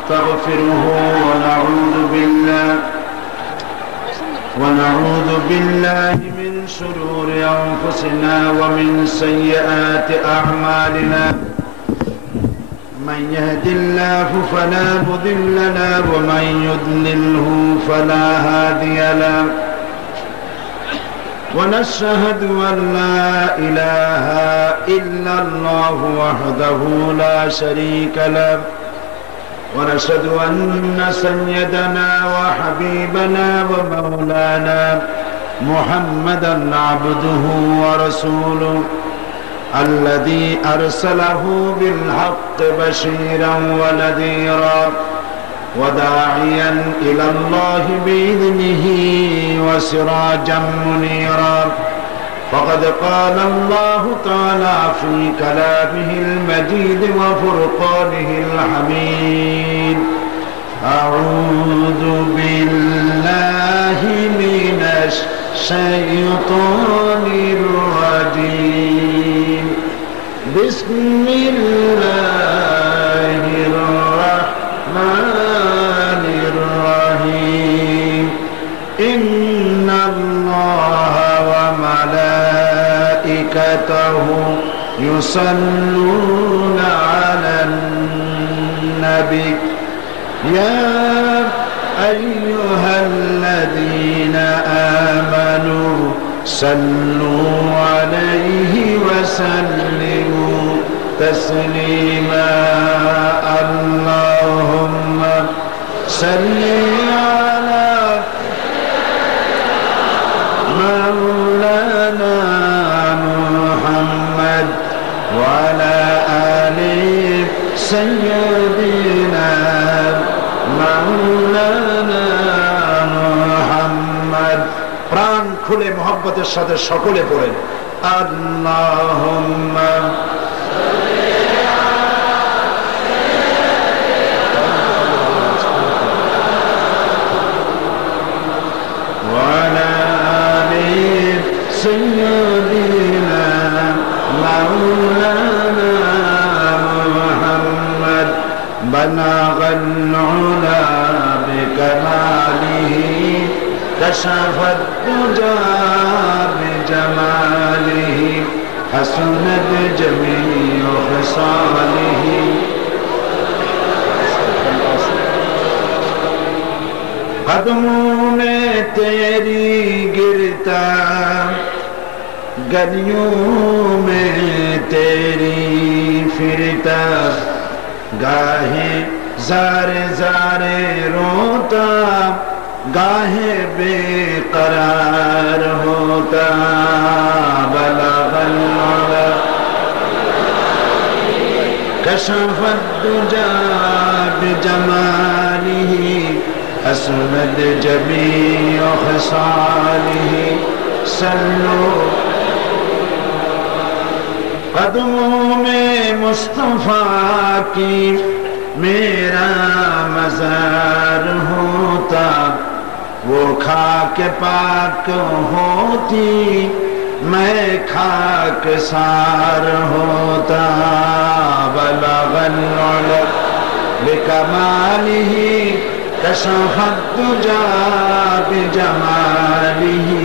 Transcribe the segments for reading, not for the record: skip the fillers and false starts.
ونستغفره ونعوذ بالله من شرور أنفسنا ومن سيئات أعمالنا من يهد الله فلا مضل له ومن يضلله فلا هادي له ونشهد أن لا إله إلا الله وحده لا شريك له ونشهد أن سيدنا وحبيبنا ومولانا محمدا عبده ورسوله الذي أرسله بالحق بشيرا ونذيرا وداعيا إلى الله بإذنه وسراجا منيرا فقد قال الله تعالى في كلامه المجيد وفرقانه الحميد أعوذ بالله من الشيطان الرجيم بسم الله الرحمن الرحيم إن الله وملائكته يصلون على النبي يا أيها الذين آمنوا صلوا عليه وسلموا تسليما اللهم صل على مولانا محمد وعلى آل سيدنا مولانا محمد প্রাণ খুলে মোহাব্বতের সাথে সকলে পড়েন আল্লাহুম্মা بلغ العلا بكماله كشف الدجى بجماله حسنت جميع خصاله قدموں میں تیری گرتا گلیوں میں تیری پھرتا गाहे ज़ारे ज़ारे रोता गाहे बेकरार होता बलगल उला कशफत दुजा बिजमालिही हसनत जमीअ खसालिही सल्लु कदमों में मुस्तफा की मेरा मज़ार होता वो खाक पाक होती मैं खाक सार होता बलगल उला बिकमालिही कशफत दुजा बिजमालिही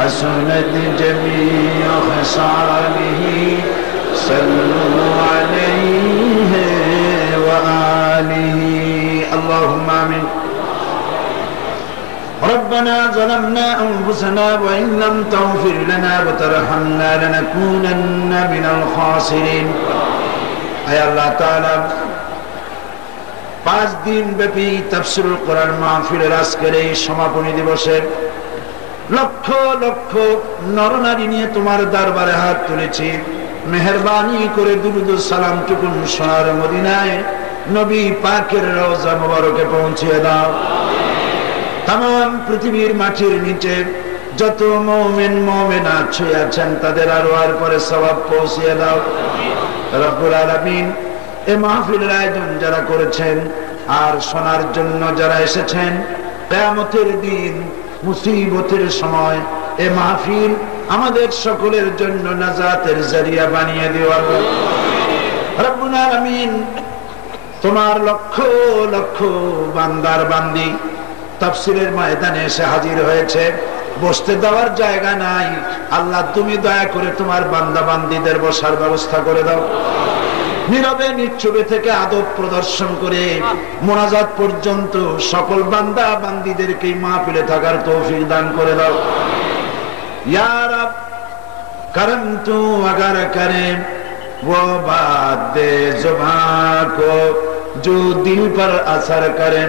हसनत जमीअ खसालिही सल्लु अलैहि व आलिहि اللهم आमीन ربنا ظلمنا أنفسنا وإن لم تغفر لنا وترحمنا لنكونن من الخاسرين أي الله تعالى 5 দিন ব্যাপী তাফসীরুল কোরআন মাহফিলের আজকের এই সমাপনী দিবসে লক্ষ লক্ষ নরনারী নিয়ে তোমার দরবারে হাত তুলেছি মেহেরবানি করে দুরূদ ও সালাম টুকুন সোনার মদিনায় নবী পাকের রওজা মুবারকে পৌঁছিয়ে দাও तमाम পৃথিবীর মাটির নিচে যত মুমিন মুমিনাত শুয়ে আছেন তাদের আরওয়ার পরে সওয়াব পৌঁছিয়ে দাও রব্বুল আলামিন এই মাহফিলের আয়োজন যারা করেছেন আর শোনার জন্য যারা এসেছেন কিয়ামতের দিন মুসিবতের সময় এই মাহফিল আমাদের সকলের জন্য নাজাতের জরিয়া বানিয়ে দিও আল্লাহ রব্বুল আলামিন তোমার লক্ষ লক্ষ বান্দার বান্দি তাফসীরের ময়দানে এসে হাজির হয়েছে, বসতে দেওয়ার জায়গা নাই। আল্লাহ তুমি দয়া করে তোমার বান্দা বান্দীদের বসার ব্যবস্থা করে দাও। নীরবে নিশ্চুপে থেকে আদব প্রদর্শন করে মোনাজাত পর্যন্ত সকল বান্দা বান্দীদেরকে মাহফিলে থাকার তৌফিক দান করে দাও। ইয়া রব करम तू अगर करे वो बात दे जुबान को जो दिल पर असर करे।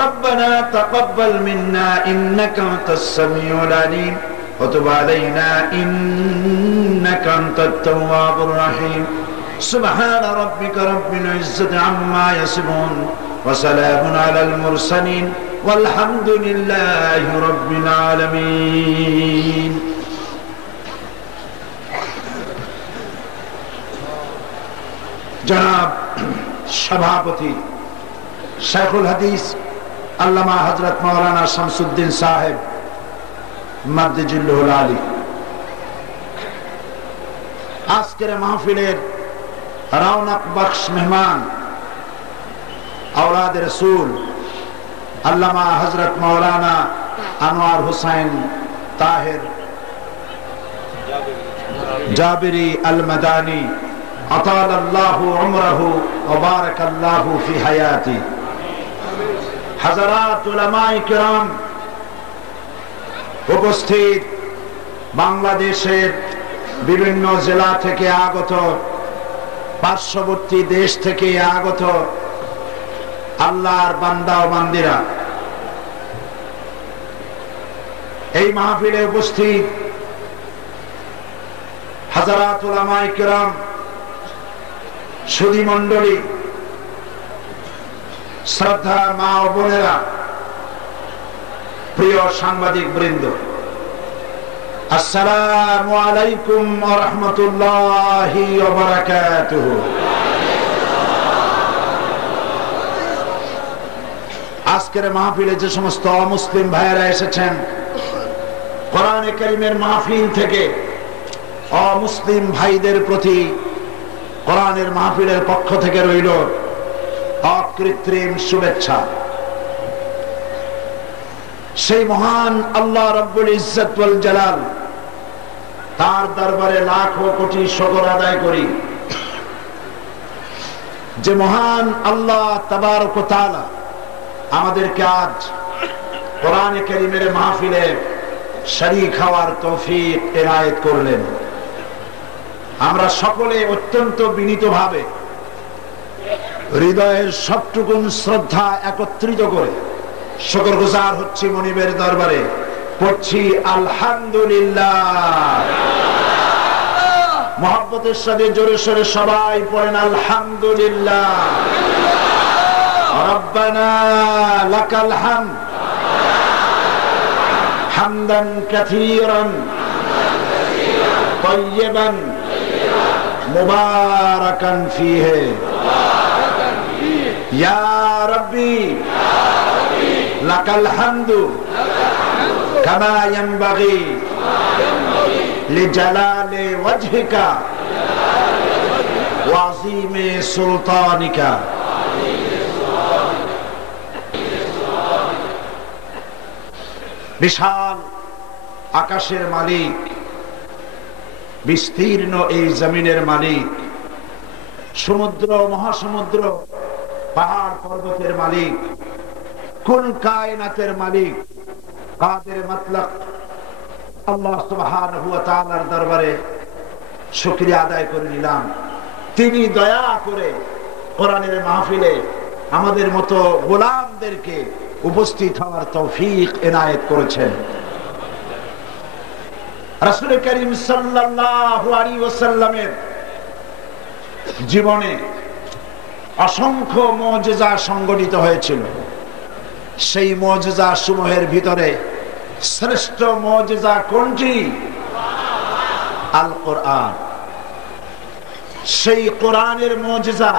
रब्बना तक़ब्बल मिन्ना इन्नका अंतस समीउल अलीम व तुब अलैना इन्नका अंतत तव्वाबुर रहीम। सुब्हान रब्बिका रब्बिल इज्जति अम्मा यसिफून व सलामुन अलल मुरसलीन वल्हम्दुलिल्लाहि रब्बिल आलमीन। जनाब सभापति शेखुल हदीस अल्लामा हजरत मौलाना शमसुद्दीन साहेब मद्दिजुल्लुहुल आली आजकेर महफिलेर रौनक बख्श मेहमान औलाद रसूल अल्लामा हजरत मौलाना अनवार हुसैन ताहिर जाबिरी अल मदानी अताल अल्लाहु उम्रहु व बारक अल्लाहु फी हयाती। हज़रात उलमाए किराम, उपस्थित बांग्लादेशेर विभिन्न जिला থেকে আগত, পার্শ্ববর্তী দেশ থেকে আগত আল্লাহর বান্দা ও বান্দিরা, এই মাহফিলে উপস্থিত हज़रात उलमाए किराम, সুধী মণ্ডলী, শ্রদ্ধা মা ও বোনেরা, প্রিয় সাংবাদিক বৃন্দ, আসসালামু আলাইকুম ওয়া রাহমাতুল্লাহি ওয়া বারাকাতুহু। আজকের মাহফিলে যে সমস্ত অমুসলিম ভাইয়েরা এসেছেন, কোরআনে কারীমের মাহফিল থেকে অমুসলিম ভাইদের প্রতি কোরআনের মাহফিলের পক্ষ থেকে রইল অকৃত্রিম শুভেচ্ছা। সেই মহান আল্লাহ রাব্বুল ইজ্জত ওয়াল জালাল, তার দরবারে লাখো কোটি শুকর আদায় করি যে মহান আল্লাহ তাবারক ওয়া তাআলা আমাদেরকে আজ কোরআনে কারীমের মাহফিলে শরীক হওয়ার তৌফিক এনায়েত করলেন। আমরা সকলে অত্যন্ত বিনীতভাবে হৃদয়ের সবটুকুন শ্রদ্ধা একত্রিত করে শুকরগুজার হচ্ছি মনিবের দরবারে, পড়ছি আলহামদুলিল্লাহ। মহব্বতের সাথে জোরে সোরে সবাই পড়েন আলহামদুলিল্লাহ। রব্বানা লাকাল হামদ হামদান কাসীরান তাইয়িবান मुबारकन फीहे या रब्बी लकल हम्दु कमा यंबगी लिजलाले वजहिका व अज़ीमे सुल्तानिका। विशाल आकाशेर मालिक, বিস্তীর্ণ এই জমিনের মালিক, সমুদ্র মহাসমুদ্র পাহাড় পর্বতের মালিক, কুল কায়নাতের মালিক, কাদের মতলব আল্লাহ সুবহানাহু ওয়া তাআলার দরবারে শুকরিয়া আদায় করে নিলাম। তিনি দয়া করে কোরআনের মাহফিলে আমাদের মতো গোলামদেরকে উপস্থিত হওয়ার তৌফিক এনায়েত করেছেন। রাসূল করিম সাল্লাল্লাহু আলাইহি ওয়াসাল্লামের জীবনে অসংখ্য মুজিজা সংঘটিত হয়েছিল। সেই মুজিজা সমূহের ভিতরে শ্রেষ্ঠ মুজিজা কোনটি? আল কোরআন। সেই কোরআনের মুজিজা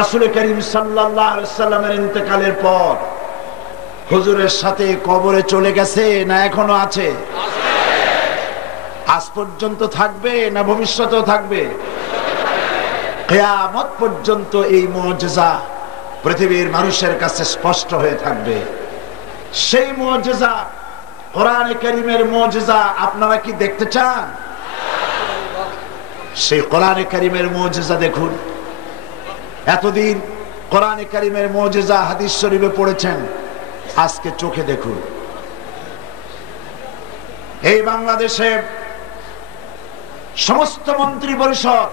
রাসূল করিম সাল্লাল্লাহু আলাইহি ওয়াসাল্লামের ইন্তেকালের পর হুজুরের সাথে কবরে চলে গেছে না এখনো আছে? আজ পর্যন্ত থাকবে না ভবিষ্যতেও থাকবে? কিয়ামত পর্যন্ত এই মুজিজা পৃথিবীর মানুষের কাছে স্পষ্ট হয়ে থাকবে। সেই মুজিজা, কোরআনে কারীমের মুজিজা আপনারা কি দেখতে চান? সেই কোরআনে কারীমের মুজিজা দেখুন। এতদিন কোরআনে কারীমের মুজিজা হাদিস শরীফে পড়েছেন, আজকে চোখে দেখুন। এই বাংলাদেশে সমস্ত মন্ত্রী পরিষদ,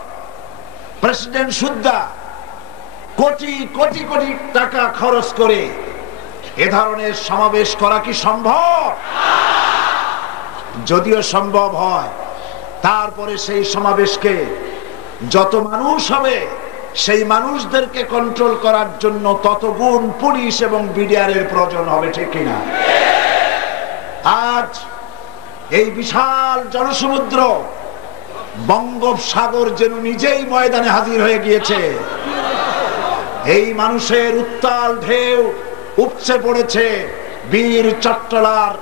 প্রেসিডেন্ট সুদ্ধা কোটি কোটি কোটি টাকা খরচ করে এ ধরনের সমাবেশ করা কি সম্ভব? যদিও সম্ভব হয়, তারপরে সেই সমাবেশকে যত মানুষ হবে সেই মানুষদেরকে কন্ট্রোল করার জন্য তত গুণ পুলিশ এবং বিডিআরের প্রয়োজন হবে, ঠিক কিনা? আজ এই বিশাল জনসমুদ্র বঙ্গোপসাগর যেন নিজেই ময়দানে হাজির হয়ে গিয়েছে। এই মানুষের উত্তাল ঢেউ উপচে পড়েছে বীর চট্টলার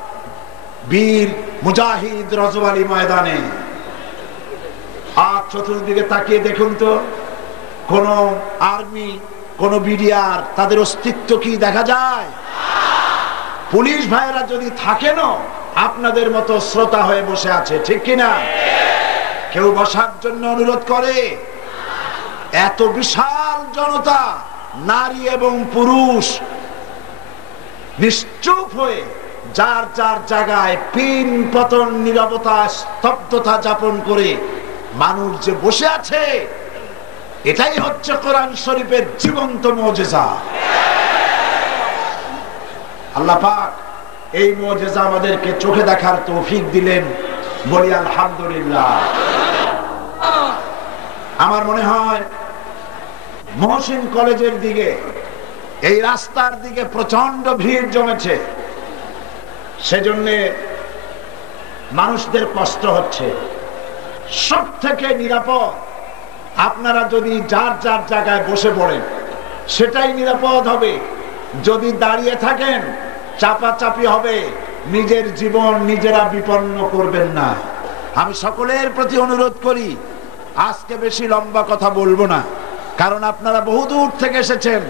বীর মুজাহিদ রজওয়ালি ময়দানে। আর চতুর্দিকে তাকিয়ে দেখুন তো, কোন আর্মি, কোন বিডিআর, তাদের অস্তিত্ব কি দেখা যায়? পুলিশ ভাইরা যদি থাকেন, আপনাদের মতো শ্রোতা হয়ে বসে আছে, ঠিক কিনা? কেউ বসার জন্য অনুরোধ করে? এত বিশাল জনতা, নারী এবং পুরুষ নিশ্চুপ হয়ে যার যার জায়গায় পিন পতন নীরবতা স্তব্ধতা যাপন করে মানুষ যে বসে আছে, এটাই হচ্ছে কোরআন শরীফের জীবন্ত মুজিজা। আল্লাহ পাক এই মুজিজা আমাদেরকে চোখে দেখার তৌফিক দিলেন, বলি আলহামদুলিল্লাহ। আমার মনে হয় মহসিন কলেজের দিকে, এই রাস্তার দিকে প্রচন্ড ভিড় জমেছে, সেজন্য মানুষদের কষ্ট হচ্ছে। সব থেকে নিরাপদ আপনারা যদি যার যার জায়গায় বসে পড়েন, সেটাই নিরাপদ হবে। যদি দাঁড়িয়ে থাকেন, চাপাচাপি হবে, নিজের জীবন নিজেরা বিপন্ন করবেন না। আমি সকলের প্রতি অনুরোধ করি, আজকে বেশি লম্বা কথা বলবো না, কারণ আপনারা বহুদূর থেকে এসেছেন,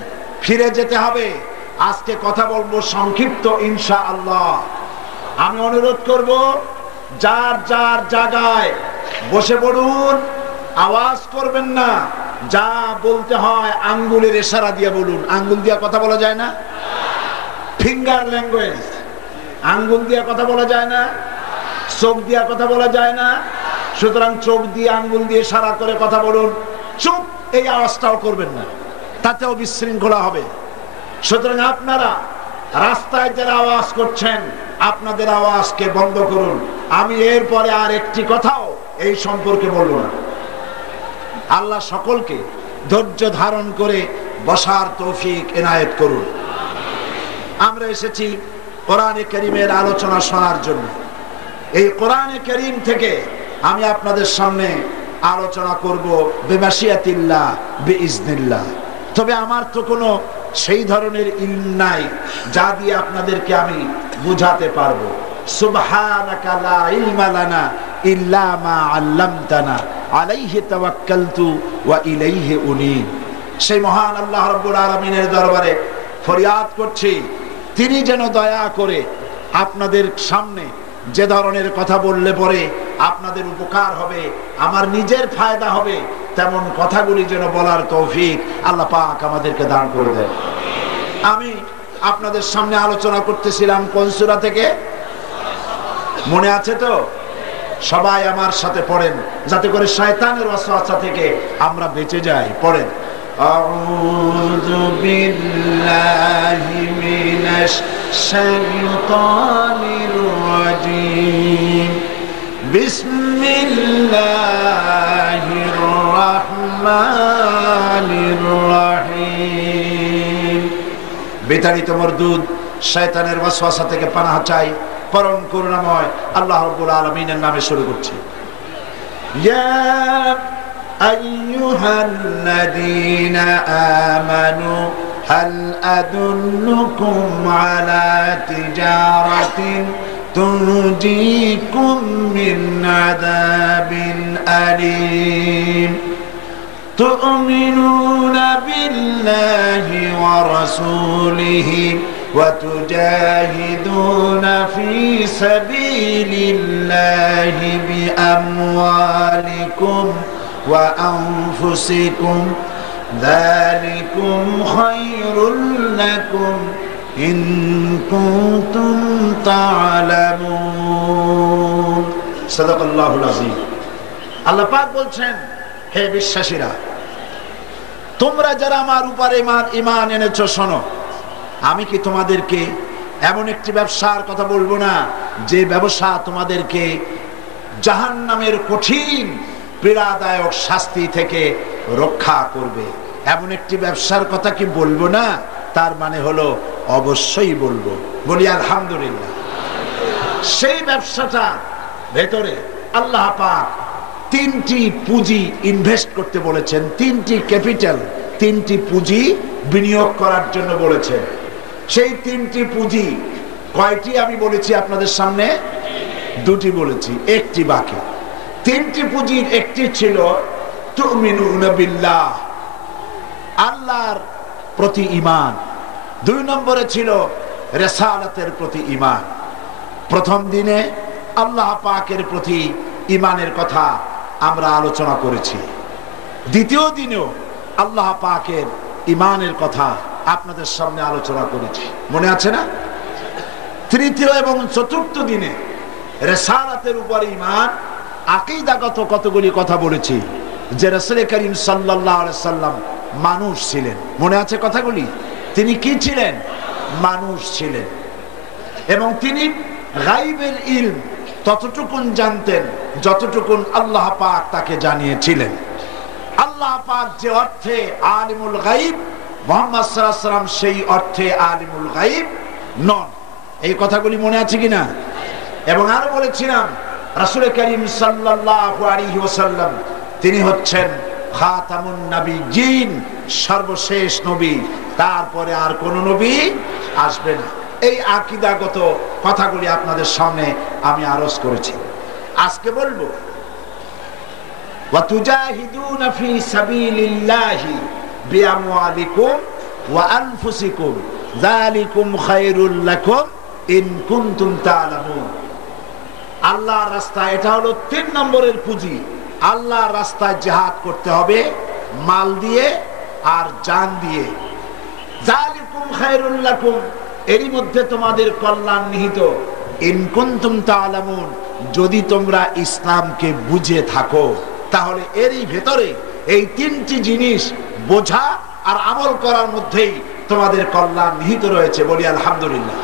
ফিরে যেতে হবে। আজকে কথা বলবো সংক্ষিপ্ত ইনশাআল্লাহ। আমি অনুরোধ করব, যার যার জায়গায় বসে পড়ুন, আওয়াজ করবেন না। যা বলতে হয় আঙ্গুলের ইশারা দিয়ে বলুন। আঙ্গুল দিয়ে কথা বলা যায় না, ফিঙ্গার ল্যাঙ্গুয়েজ, আঙ্গুল দিয়ে কথা বলা যায় না, চোখ দিয়ে কথা বলা যায় না। সুতরাং চোখ দিয়ে আঙ্গুল দিয়ে ইশারা করে কথা বলুন। চুপ, এই আওয়াজটাও করবেন না, তাতেও বিশৃঙ্খলা হবে। সুতরাং আপনারা রাস্তায় যারা আওয়াজ করছেন, আপনাদের আওয়াজকে বন্ধ করুন। আমি এরপরে আর একটি কথাও এই সম্পর্কে বলবো না। আল্লাহ সকলকে ধৈর্য ধারণ করে বসার তৌফিক এনায়েত করুন। আমরা এসেছি কোরআনে কারীমের আলোচনা শোনার জন্য। এই কোরআনে কারীম থেকে আমি আপনাদের সামনে আলোচনা করব বিমাশিয়াতিল্লাহ বিইজনিল্লাহ। তবে আমার তো কোনো সেই ধরনের ইলম নাই যা দিয়ে আপনাদেরকে আমি বুঝাতে পারবো। সুবহানাকা লা ইলমা লানা ইল্লা মা আল্লামতানা আলাইহি তাওয়াক্কালতু ওয়া ইলাইহি উনীব। সেই মহান আল্লাহ রাব্বুল আলামিনের দরবারে ফরিয়াদ করছি, তিনি যেন দয়া করে আপনাদের সামনে যে ধরনের কথা বললে পরে আপনাদের উপকার হবে, আমার নিজের ফায়দা হবে, তেমন কথাগুলি যেন বলার তৌফিক আল্লাহ পাক আমাদেরকে দান করে দেন। আমি আপনাদের সামনে আলোচনা করতেছিলাম কোন সূরা থেকে, মনে আছে তো? সবাই আমার সাথে পড়েন, যাতে করে শয়তানের ওয়াসওয়াসা থেকে আমরা বেঁচে যাই। পড়েন, আউযু বিল্লাহি মিনাশ শাইতানির রাজীম। বিসমিল্লাহির রাহমানির রাহিম। বিতাড়িত মরদুদ শয়তানের ওয়াসওয়াসা থেকে পানাহ চাই পরম করুণাময় আল্লাহ রাব্বুল আলামিনের নামে শুরু করছি। ইয়া আইয়ুহাল্লাযীনা আমানু হাল আদুল্লুকুম আলা তিজারাতিন তুনজিকুম মিন আযাবিন আলীম তুমিনুনা বিল্লাহি ওয়া রাসূলিহি ওয়া তুজাহিদুনা ফি সাবিলিল্লাহি বিআমওয়ালিকুম ওয়া আনফুসিকুম যালিকুম খায়রুল লাকুম ইন কুনতুম তা'লামুন। সাদাকাল্লাহুল আযীম। আল্লাহ পাক বলছেন, হে বিশ্বাসীরা, তোমরা যারা আমার উপরে ঈমান এনেছো, শোনো, আমি কি তোমাদেরকে এমন একটি ব্যবসার কথা বলবো না যে ব্যবসা তোমাদেরকে জাহান্নামের কঠিন পীড়াদায়ক শাস্তি থেকে রক্ষা করবে? এমন একটি ব্যবসার কথা কি বলবো না? তার মানে হলো অবশ্যই বলবো। বলি আলহামদুলিল্লাহ। সেই ব্যবসাটা ভেতরে আল্লাহ পাক তিনটি পুঁজি ইনভেস্ট করতে বলেছেন, তিনটি ক্যাপিটাল, তিনটি পুঁজি বিনিয়োগ করার জন্য বলেছেন। সেই তিনটি পুঁজি কয়টি আমি বলেছি আপনাদের সামনে? দুটি বলেছি, একটি বাকি। তিনটি পুঁজির একটি ছিল তুমিনুনা বিল্লাহ, আল্লাহর প্রতি ঈমান। দুই নম্বরে ছিল রিসালাতের প্রতি ঈমান। প্রথম দিনে আল্লাহ পাকের প্রতি ঈমানের কথা আমরা আলোচনা করেছি। দ্বিতীয় দিনেও আল্লাহ পাকের ঈমানের কথা আপনাদের সামনে আলোচনা করেছি, মনে আছে না? তৃতীয় এবং চতুর্থ দিনে রিসালাতের উপর ঈমান, আকীদাগত কতগুলি কথা বলেছি, যে রাসূল করিম সাল্লাল্লাহু আলাইহি সাল্লাম মানুষ ছিলেন। মনে আছে কথাগুলি? তিনি কি ছিলেন? মানুষ ছিলেন। এবং তিনি গায়বের ইলম ততটুকুন জানতেন যতটুকুন আল্লাহ পাক তাকে জানিয়েছিলেন। আল্লাহ পাক যে অর্থে আলিমুল গায়ব, মুহাম্মদ সাল্লাল্লাহু আলাইহি ওয়াসাল্লাম সেই অর্থে আলিমুল গায়ব নন। এই কথাগুলি মনে আছে কিনা? এবং আরো বলেছিলাম, রাসূল করিম সাল্লাল্লাহু আলাইহি ওয়াসাল্লাম তিনি হচ্ছেন খাতামুন নবিয়্যিন, সর্বশেষ নবী, তারপরে আর কোন নবী আসবে না। এই আকীদাগত কথাগুলি আপনাদের সামনে আমি আরজ করেছি। আজকে বলবো ওয়া তুজাহিদুনা ফি সাবিলিল্লাহি বিআমওয়ালিকুম ওয়া আনফুসিকুম যালিকুম খায়রুল লাকুম ইন কুনতুম তা'লামুন। আল্লাহর রাস্তায়, এটা হলো 3 নম্বরের পুঁজি। আল্লাহর রাস্তায় জিহাদ করতে হবে মাল দিয়ে আর জান দিয়ে। যালিকুম খায়রুল লাকুম, এরই মধ্যে তোমাদের কল্যাণ নিহিত। ইন কুনতুম তা'লামুন, যদি তোমরা ইসলামকে বুঝে থাকো, তাহলে এরই ভেতরে এই তিনটি জিনিস বোঝা আর আমল করার মধ্যেই তোমাদের কল্যাণ নিহিত রয়েছে। বলি আলহামদুলিল্লাহ।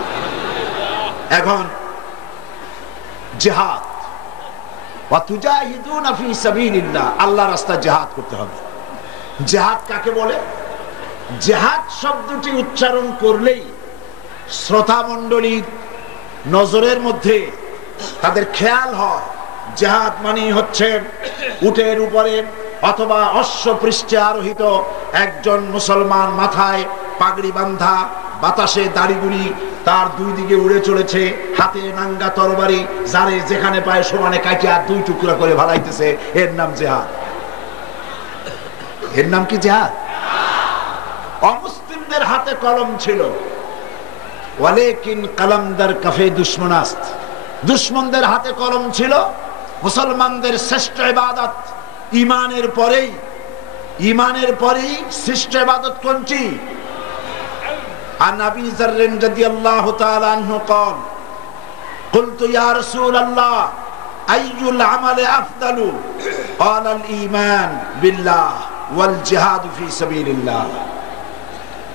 এখন জিহাদ, ওয়া তুজাহিদুনা ফি সাবিলিল্লাহ, আল্লাহর রাস্তায় জিহাদ করতে হবে। জিহাদ কাকে বলে? জিহাদ শব্দটি উচ্চারণ করলেই শ্রোতা মণ্ডলীর নজরের মধ্যে তাদের খেয়াল হয় জিহাদ মানে হচ্ছে উটের উপরে অথবা অশ্বপৃষ্ঠে আরোহিত একজন মুসলমান, মাথায় পাগড়ি বাঁধা, বাতাসে দাড়িগুড়ি তার দুই দিকে উড়ে চলেছে, হাতে নাঙ্গা তরবারি, যারে যেখানে পায় সমানে কাটিয়া 2 টুকরা করে ভালাইতেছে, এর নাম জিহাদ। এর নাম কি জিহাদ? অমুসলিমদের হাতে কলম ছিল, ওয়ালাকিন কলমদার কাফে দুশমনাস্ত, দুশমনদের হাতে কলম ছিল। মুসলমানদের শ্রেষ্ঠ ইবাদত ঈমানের পরেই শ্রেষ্ঠ ইবাদত কোনটি? عن أبي ذر رضي الله تعالى عنه قال قلت يا رسول الله أي العمل أفضل قال الإيمان بالله والجهاد في سبيل الله।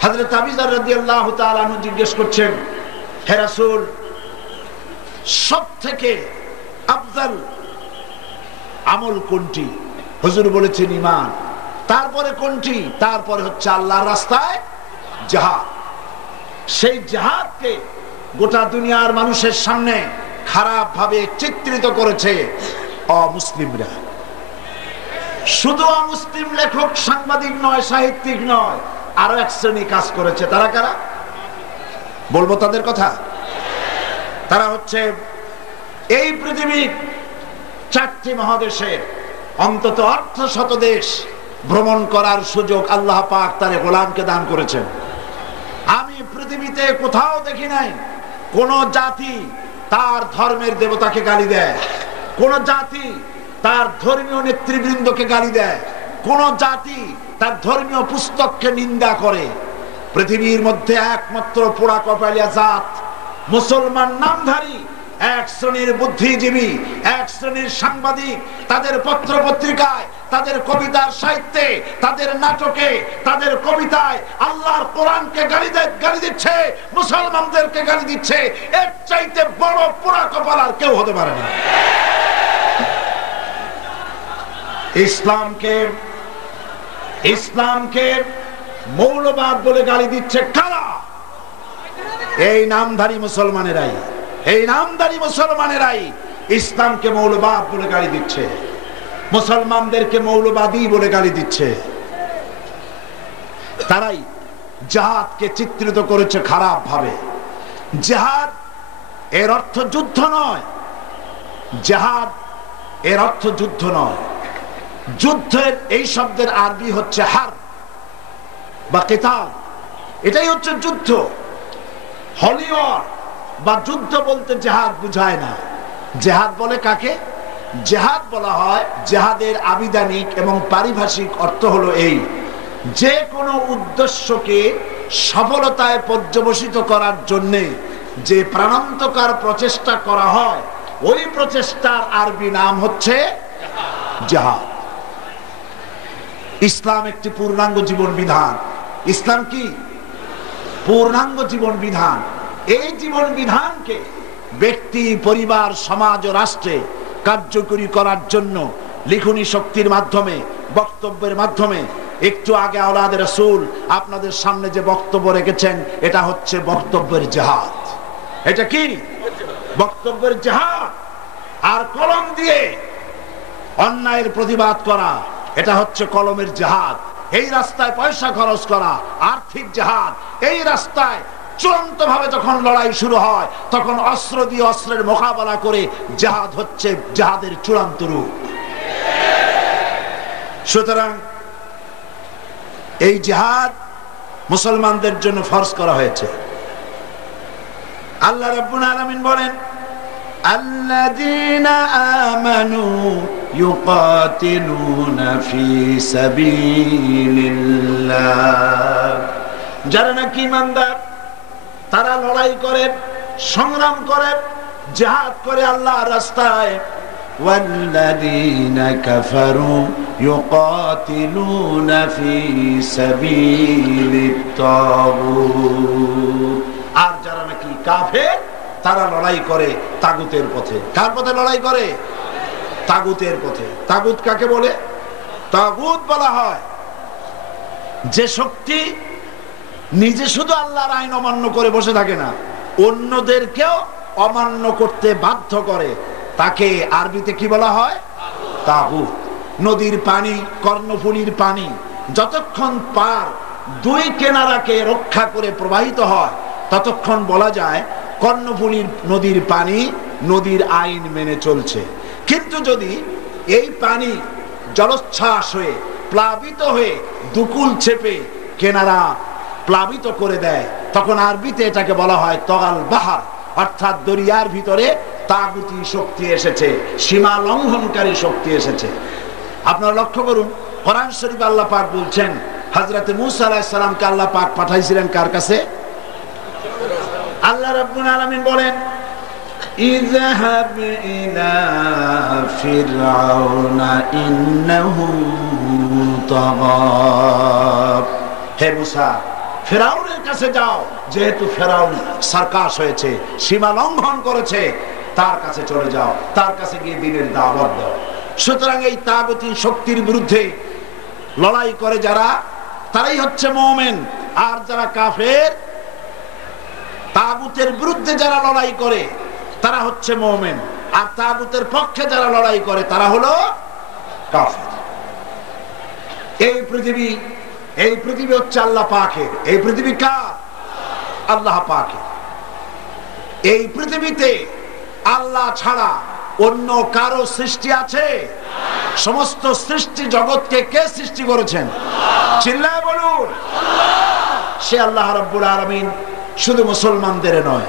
হযরত আবু যর রাদিয়াল্লাহু তাআলা আনহু জিজ্ঞেস করছেন, হে রাসূল, সবথেকে আফজাল আমল কোনটি? হুজুর বলেছেন ঈমান। তারপরে কোনটি? তারপরে হচ্ছে আল্লাহর রাস্তায় জিহাদ। সেই জিহাদকে গোটা দুনিয়ার মানুষের সামনে খারাপ ভাবে চিত্রিত করেছে অমুসলিমরা। শুধু অমুসলিম লেখক, সাংবাদিক নয়, সাহিত্যিক নয়, আরো এক শ্রেণী কাজ করেছে। তারা কারা? বলবো তাদের কথা? তারা হচ্ছে এই পৃথিবীর 4টি মহাদেশের অন্তত 800 দেশ ভ্রমণ করার সুযোগ আল্লাহ পাক তার গোলামকে দান করেছেন। আমি পৃথিবীতে কোথাও দেখি নাই কোন জাতি তার ধর্মের দেবতাকে গালি দেয়, কোন জাতি তার ধর্মীয় নেতৃবৃন্দকে গালি দেয়, কোন জাতি তার ধর্মীয় পুস্তককে নিন্দা করে। পৃথিবীর মধ্যে একমাত্র পোড়া কপালিয়া জাত মুসলমান নামধারী এক শ্রেণীর বুদ্ধিজীবী, এক শ্রেণীর সাংবাদিক তাদের পত্র পত্রিকায়, তাদের কবিতার সাহিত্যে, তাদের নাটকে, তাদের কবিতায় আল্লাহর কোরআনকে গালি দিচ্ছে, মুসলমানদেরকে গালি দিচ্ছে। এর চাইতে বড় পোড়া কপাল আর কেউ হতে পারে না। ইসলামকে মৌলবাদ বলে গালি দিচ্ছে কারা? এই নামধারী মুসলমানেরাই ইসলামকে মৌলবাদ বলে গালি দিচ্ছে, মুসলমানদেরকে মৌলবাদী বলে গালি দিচ্ছে। তারাই জিহাদকে চিত্রিত করেছে খারাপ ভাবে। জিহাদ এর অর্থ যুদ্ধ নয়, জিহাদ এর অর্থ যুদ্ধ নয়। যুদ্ধের এই শব্দের আরবি হচ্ছে হারব বা কিতাল, এটাই হচ্ছে যুদ্ধ। হলি ওয়ার বা যুদ্ধ বলতে জিহাদ বুঝায় না। জিহাদ বলে কাকে? জিহাদ বলা হয়, জিহাদের আবিধানিক এবং পারিভাষিক অর্থ হলো এই, যে কোনো উদ্দেশ্যকে সফলতায় পর্যবসিত করার জন্য যে প্রাণান্তকার প্রচেষ্টা করা হয়, ওই প্রচেষ্টার আরবি নাম হচ্ছে জিহাদ। ইসলাম একটি পূর্ণাঙ্গ জীবন বিধান। ইসলাম কি? পূর্ণাঙ্গ জীবন বিধান। এই জীবন বিধানকে ব্যক্তি, পরিবার, সমাজ ও রাষ্ট্রে কার্যকরী করার জন্য লিখনী শক্তির মাধ্যমে, বক্তব্যের মাধ্যমে, একটু আগে আওলাদ রাসূল আপনাদের সামনে যে বক্তব্য রেখেছেন, এটা হচ্ছে বক্তব্যের জিহাদ। এটা কি? বক্তব্যের জিহাদ। আর কলম দিয়ে অন্যায়ের প্রতিবাদ করা, এটা হচ্ছে কলমের জিহাদ। এই রাস্তায় পয়সা খরচ করা আর্থিক জিহাদ। এই রাস্তায় চূড়ান্ত ভাবে যখন লড়াই শুরু হয়, তখন অস্ত্র দিয়ে অস্ত্রের মোকাবেলা করে জিহাদ হচ্ছে জিহাদের চূড়ান্ত রূপ। সুতরাং এই জিহাদ মুসলমানদের জন্য ফরজ করা হয়েছে। আল্লাহ রাব্বুল আলামিন বলেন, আল্লাযীনা আমানু ইউকাতিলুনা ফি সাবিলিল্লাহ, যারা নাকি ঈমানদার তারা লড়াই করে, সংগ্রাম করে, জিহাদ করে আল্লাহর রাস্তায়। ওয়াল্লাযীনা কাফারু ইউকাতিলুনা ফি সাবিলিত তাগুত, আর যারা নাকি কাফের তারা লড়াই করে তাগুতের পথে। কার পথে লড়াই করে? তাগুতের পথে। তাগুত কাকে বলে? তাগুত বলা হয় যে শক্তি নিজে শুধু আল্লাহর আইন অমান্য করে বসে থাকে না, অন্যদেরকেও অমান্য করতে বাধ্য করে, তাকে আরবিতে কি বলা হয়? তাগুত। নদীর পানি, কর্ণফুলীর পানি যতক্ষণ পার দুই কিনারাকে রক্ষা করে প্রবাহিত হয়, ততক্ষণ বলা যায় কর্ণফুলীর নদীর পানি নদীর আইন মেনে চলছে। কিন্তু যদি এই পানি জলোচ্ছ্বাস হয়ে, প্লাবিত হয়ে, দুকুল চেপে কিনারা প্লাবিত করে দেয়, তখন আরবিতে এটাকে বলা হয় তগাল বাহার, অর্থাৎ দরিয়ার ভিতরে তাগুতি শক্তি এসেছে, সীমা লঙ্ঘনকারী শক্তি এসেছে। আপনারা লক্ষ্য করুন, কোরআন শরীফ আল্লাহ পাক বলছেন, হযরত মূসা আলাইহিস সালামকে আল্লাহ পাক পাঠাইছিলেন কার কাছে? আল্লাহ রাব্বুল আলামিন বলেন, ইযহাব ইলা ফিরআউনা ইন্নাহু তাগা, হে মূসা ফিরআউনের কাছে যাও, যেহেতু ফিরআউন সার্কাস হয়েছে, সীমা লঙ্ঘন করেছে, তার কাছে চলে যাও, তার কাছে গিয়ে দ্বীনের দাওয়াত দাও। সুতরাং এই তাগুতি শক্তির বিরুদ্ধে লড়াই করে যারা, তারাই হচ্ছে মুমিন। আর যারা কাফের, তাগুতের বিরুদ্ধে যারা লড়াই করে তারা হচ্ছে মুমিন, আর তাগুতের পক্ষে যারা লড়াই করে তারা হলো কাফের। এই পৃথিবী হচ্ছে আল্লাহ পাকের। এই পৃথিবী কার? আল্লাহ পাকের। এই পৃথিবীতে আল্লাহ ছাড়া অন্য কারো সৃষ্টি আছে? সমস্ত সৃষ্টি জগৎকে কে সৃষ্টি করেছেন? চিল্লায় বলুন। সে আল্লাহ রাব্বুল আলামিন শুধু মুসলমানদের নয়,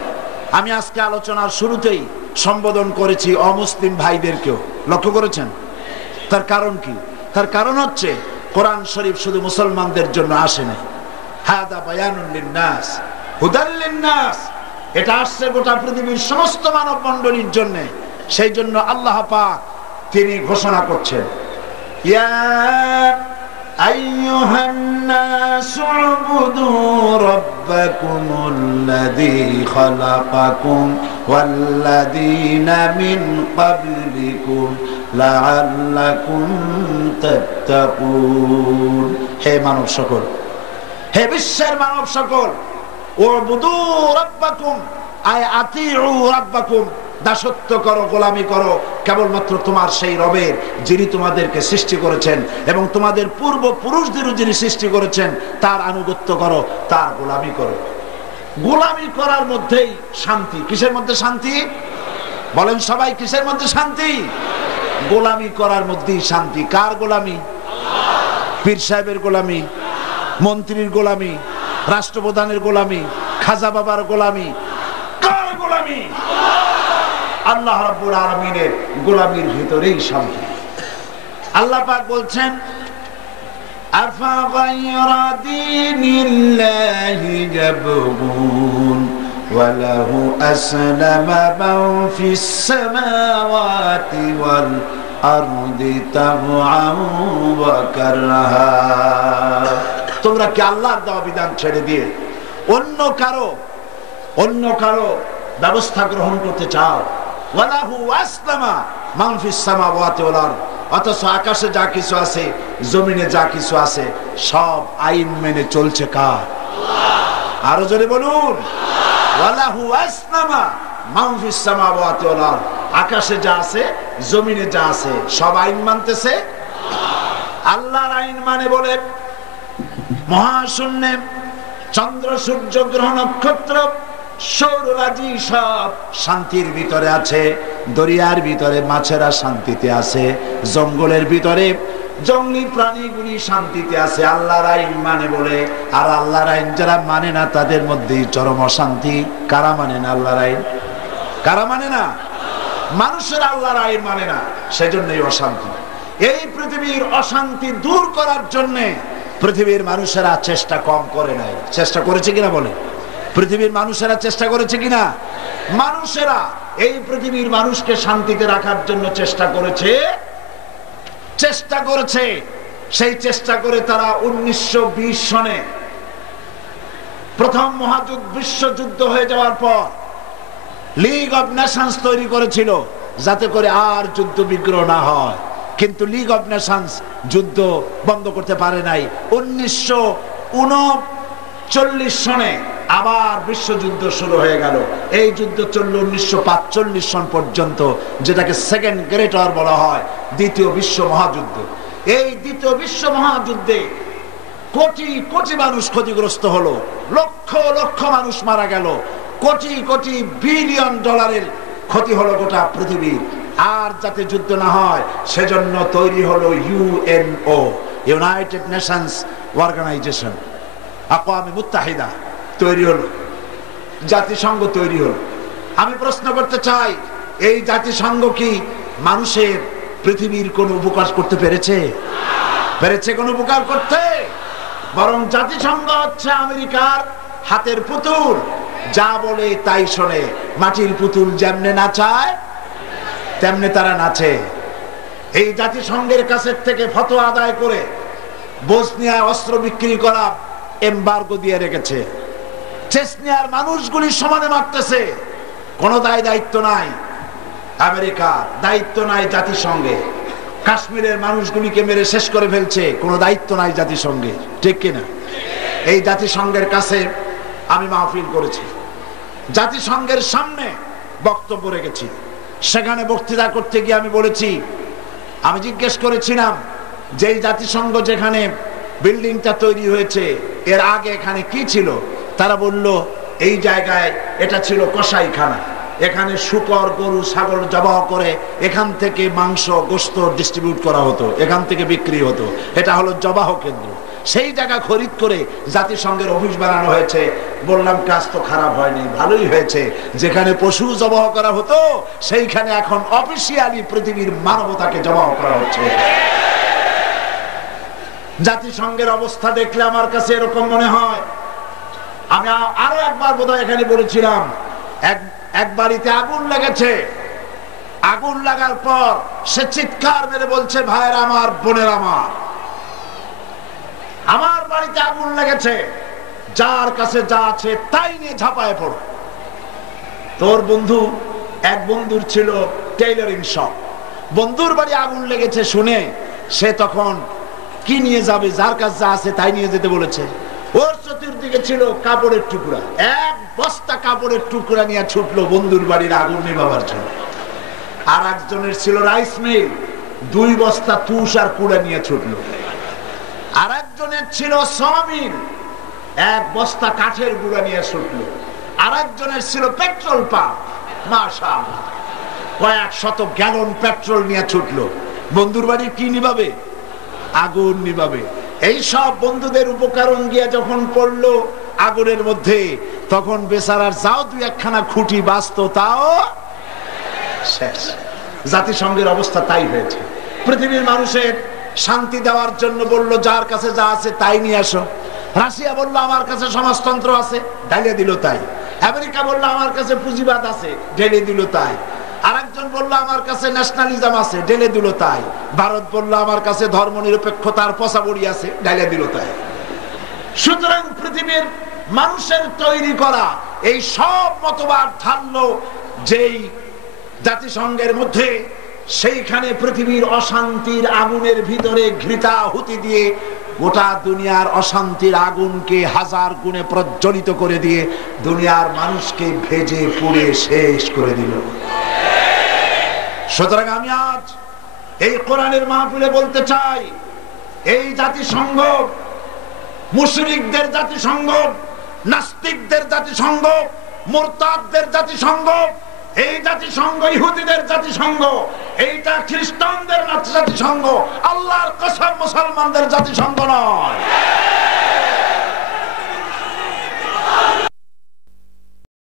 আমি আজকে আলোচনার শুরুতেই সম্বোধন করেছি অমুসলিম ভাইদেরকেও। লক্ষ্য করেছেন? তার কারণ কি? তার কারণ হচ্ছে কোরআন শরীফ শুধু মুসলমানদের জন্য আসে নাই। হাদা বায়ানুন লিন্নাস হুদাল লিন্নাস, এটা আসছে গোটা পৃথিবীর সমস্ত মানব মণ্ডলীর জন্য। সেই জন্য আল্লাহ পাক তিনি ঘোষণা করছেন, ইয়া আইয়ুহান নাসু উবুদু রাব্বাকুমুল্লাযী খালাকাকুম ওয়াল্লাযীনা মিন ক্বাবলিকুম লাআল্লাকুম তাত্তাকুন। হে মানব সকল, হে বিশ্বের মানব সকল, উবুদু রাব্বাকুম আয় আতিউ রাব্বাকুম, দাসত্ব করো, গোলামি করো কেবলমাত্র তোমার সেই রবের, যিনি তোমাদেরকে সৃষ্টি করেছেন এবং তোমাদের পূর্বপুরুষদেরও যিনি সৃষ্টি করেছেন, তার আনুগত্য করো, তার গোলামি করো। গোলামি করার মধ্যেই শান্তি। কিসের মধ্যে শান্তি? বলেন সবাই, কিসের মধ্যে শান্তি? গোলামি করার মধ্যেই শান্তি। কার গোলামি? পীর সাহেবের গোলামি, মন্ত্রীর গোলামি, রাষ্ট্রপ্রধানের গোলামি, খাজা বাবার গোলামি? কার গোলামি? আল্লাহ রাব্বুল আলামিনের গোলামির ভিতরেই শান্তি। আল্লাহ পাক বলছেন, আফা গায়রা দীনিল্লাহি ইয়াবগুন ওয়া লাহু আসলামা মান ফিস সামাওয়াতি ওয়াল আরদি তাবআন ওয়া কারহা। তোমরা কি আল্লাহর দেওয়া বিধান ছেড়ে দিয়ে অন্য কারো ব্যবস্থা গ্রহণ করতে চাও? ওয়ালাহু আসলামা মান ফিস সামাওয়াতি ওয়াল আরদ, অথচ আকাশে যা কিছু আছে, জমিনে যা কিছু আছে, সব আইন মেনে চলছে কার? আল্লাহ। আরো জোরে বলুন, ওয়ালাহু আসলামা মান ফিস সামাওয়াতি ওয়াল আরদ, আকাশে যা আছে, জমিনে যা আছে, সব আইন মানতেছে আল্লাহর আইন মানে বলে মহাশূন্যে চন্দ্র সূর্য গ্রহ নক্ষত্র সৌররাজি সব শান্তির ভিতরে আছে, দরিয়ার ভিতরে মাছেরা শান্তিতে আছে, জঙ্গলের ভিতরে জঙ্গলি প্রাণীগুলি শান্তিতে আছে। আল্লাহর আইন মানে বলে। আর আল্লাহর আইন যারা মানে না তাদের মধ্যেই চরম অশান্তি। কারা মানে না আল্লাহর আইন? কারা মানে না? মানুষের আল্লাহর আইন মানে না, সেজন্যই অশান্তি। এই পৃথিবীর অশান্তি দূর করার জন্য পৃথিবীর মানুষেরা চেষ্টা কম করে নাই। চেষ্টা করেছে কিনা বলে? পৃথিবীর মানুষেরা চেষ্টা করেছে কিনা? মানুষেরা এই পৃথিবীর মানুষকে শান্তিতে রাখার জন্য চেষ্টা করেছে। সেই চেষ্টা করে তারা 1920 সনে প্রথম বিশ্বযুদ্ধ হয়ে যাওয়ার পর লিগ অব নেশনস তৈরি করেছিল, যাতে করে আর যুদ্ধ বিগ্রহ না হয়। কিন্তু লিগ অব নেশনস যুদ্ধ বন্ধ করতে পারে নাই। 1939 সনে আবার বিশ্বযুদ্ধ শুরু হয়ে গেল। এই যুদ্ধ চলল 1945 সন পর্যন্ত, যেটাকে সেকেন্ড গ্রেট ওয়ার বলা হয়, দ্বিতীয় বিশ্ব মহাযুদ্ধ। এই দ্বিতীয় বিশ্ব মহাযুদ্ধে কোটি কোটি মানুষ ক্ষতিগ্রস্ত হলো, লক্ষ লক্ষ মানুষ মারা গেল, কোটি কোটি বিলিয়ন ডলারের ক্ষতি হলো গোটা পৃথিবীর। আর যাতে যুদ্ধ না হয় সেজন্য তৈরি হলো ইউএনও, ইউনাইটেড নেশনস অর্গানাইজেশন, আকওয়ামে মুত্তাহিদা তৈরি হলো, জাতিসংঘ তৈরি হলো। আমি প্রশ্ন করতে চাই, এই জাতিসংঘ কি মানুষের পৃথিবীর কোন উপকার করতে পেরেছে? কোন উপকার করতে? বরং জাতিসংঘ হচ্ছে আমেরিকার হাতের পুতুল, যা বলে তাই শোনে। মাটির পুতুল যেমনে নাচায় তেমনে তারা নাচে। এই জাতিসংঘের কাছে থেকে ফতোয়া আদায় করে বসনিয়ায় অস্ত্র বিক্রি করা এমবার্গো দিয়ে রেখেছে। চেচনিয়ার মানুষগুলি সমানে মারতেছে, কোনো দায়িত্ব নাই আমেরিকার, দায়িত্ব নাই জাতিসংঘে। কাশ্মীরের মানুষগুলিকে মেরে শেষ করে ফেলছে, কোনো দায়িত্ব নাই জাতিসংঘের, ঠিক কিনা? এই জাতিসংঘের কাছে আমি মাহফিল করেছি, জাতিসংঘের সামনে বক্তব্য রেখেছি। সেখানে বক্তৃতা করতে গিয়ে আমি বলেছি, আমি জিজ্ঞেস করেছিলাম যে জাতিসংঘ যেখানে বিল্ডিংটা তৈরি হয়েছে এর আগে এখানে কি ছিল? তারা বলল এই জায়গায় এটা ছিল কসাইখানা। এখানে শূকর গরু ছাগল জবাহ করে এখান থেকে মাংস গোশত ডিস্ট্রিবিউট করা হতো, এখান থেকে বিক্রি হতো। এটা হলো জবাহ কেন্দ্র। সেই জায়গা খরিদ করে জাতিসংঘের অফিস বানানো হয়েছে। বললাম কাজ তো খারাপ হয়নি, ভালোই হয়েছে। যেখানে পশু জবাহ করা হতো সেইখানে এখন অফিসিয়ালি পৃথিবীর মানবতাকে জবাহ করা হচ্ছে। জাতিসংঘের অবস্থা দেখলে আমার কাছে এরকম মনে হয়, আমি আরো একবার বোধহয় এখানে বলেছিলাম, এক বাড়িতে আগুন লেগেছে। আগুন লাগার পর সে চিৎকার মেরে বলছে, ভাইয়ের আমার, বোনের আমার বাড়িতে আগুন লেগেছে, যার কাছে যা আছে তাই নিয়ে ঝাঁপায় পড়ো। তোর বন্ধু, এক বন্ধুর ছিল টেইলরিং শপ, বন্ধুর বাড়ি আগুন লেগেছে শুনে সে তখন কি নিয়ে যাবে, যার কাছে যা আছে তাই নিয়ে যেতে বলেছে। ওর চতুর্দিকে ছিল কাপড়ের টুকরা, এক বস্তা কাপড়ের টুকরা নিয়ে ছুটলো বন্ধুর বাড়ির আগুন নেভাবার জন্য। আর একজনের ছিল রাইস মিল, 2 বস্তা তুষ আর কুড়া নিয়ে ছুটলো। আর একজনের ছিল সমিল, 1 বস্তা কাঠের গুঁড়া নিয়ে ছুটলো। আর একজনের ছিল পেট্রোল পাম্প, মাশাআল্লাহ, কয়েক শত গ্যালন পেট্রোল নিয়ে ছুটলো। বন্ধুর বাড়ি কি নিভাবে? আগুন নিভাবে। এই সব বন্ধুদের উপকরণ গিয়ে যখন পড়লো আগুনের মধ্যে, তখন বেচারার যাও 2-1খানা খুঁটি বাঁচত, তাও শেষ। জাতিসংঘের অবস্থা তাই হয়েছে। পৃথিবীর মানুষের শান্তি দেওয়ার জন্য বললো, যার কাছে যা আছে তাই নিয়ে আসো। রাশিয়া বললো, আমার কাছে সমাজতন্ত্র আছে, ঢেলে দিল তাই। আমেরিকা বললো, আমার কাছে পুঁজিবাদ আছে, ঢেলে দিল তাই। আরেকজন বললো, আমার কাছে ন্যাশনালিজম আছে, ঢেলে দিল তাই। ভারত বললো, আমার কাছে ধর্ম নিরপেক্ষতার পচাবড়ি আছে, ঢেলে দিল তাই। সুতরাং পৃথিবীর মানুষের তৈরি করা এই সব মতবাদ ঢাললো যেই জাতিসংঘের মধ্যে, সেইখানে পৃথিবীর অশান্তির আগুনের ভিতরে ঘৃতাহুতি দিয়ে গোটা দুনিয়ার অশান্তির আগুনকে 1000 গুণে প্রজ্বলিত করে দিয়ে দুনিয়ার মানুষকে ভেজে পুড়ে শেষ করে দিল। সুতরাং আমি আজ এই কোরআনের মাহফিলে বলতে চাই, এই জাতিসংঘ মুশরিকদের জাতিসংঘ, নাস্তিকদের জাতিসংঘ, মুরতাদদের জাতিসংঘ, এই জাতিসংঘ ইহুদিদের জাতিসংঘ, এইটা খ্রিস্টানদের জাতিসংঘ, আল্লাহর কসম মুসলমানদের জাতিসংঘ নয়।